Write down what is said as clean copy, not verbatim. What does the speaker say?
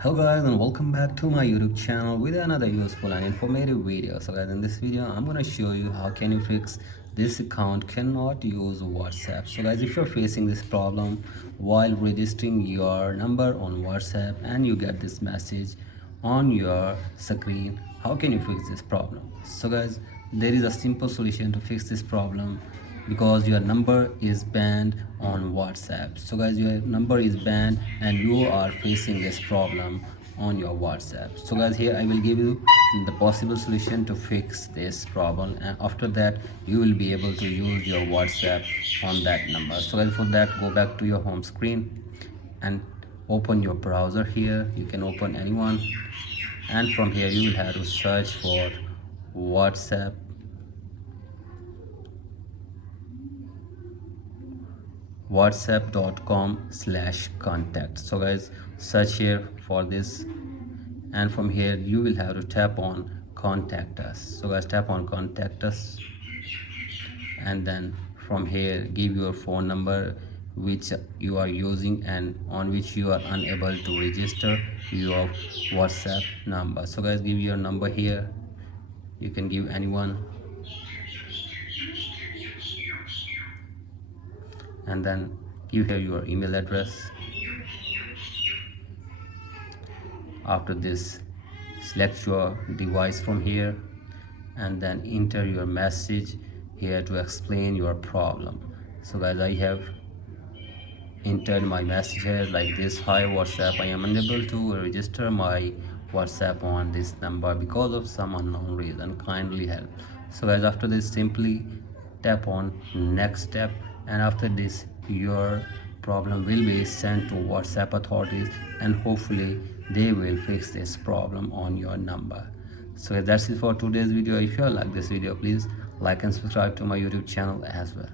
Hello guys, and welcome back to my YouTube channel with another useful and informative video. So guys, in this video I'm gonna show you how can you fix this account cannot use WhatsApp. So guys, if you're facing this problem while registering your number on WhatsApp and you get this message on your screen, how can you fix this problem? So guys, there is a simple solution to fix this problem because your number is banned on WhatsApp. So guys, your number is banned and you are facing this problem on your WhatsApp. So guys, here I will give you the possible solution to fix this problem, and after that you will be able to use your WhatsApp on that number. So guys, for that, go back to your home screen and open your browser. Here you can open anyone, and from here you will have to search for WhatsApp whatsapp.com/contact. So guys, search here for this, and from here you will have to tap on contact us. So guys, tap on contact us, and then from here give your phone number which you are using and on which you are unable to register your WhatsApp number. So guys, give your number here. You can give anyone, and then give here your email address. After this, select your device from here and then enter your message here to explain your problem. So guys, I have entered my message here like this: hi WhatsApp, I am unable to register my WhatsApp on this number because of some unknown reason, kindly help. So guys, after this, simply tap on next step, and after this your problem will be sent to WhatsApp authorities, and hopefully they will fix this problem on your number. So that's it for today's video. If you like this video, please like and subscribe to my YouTube channel as well.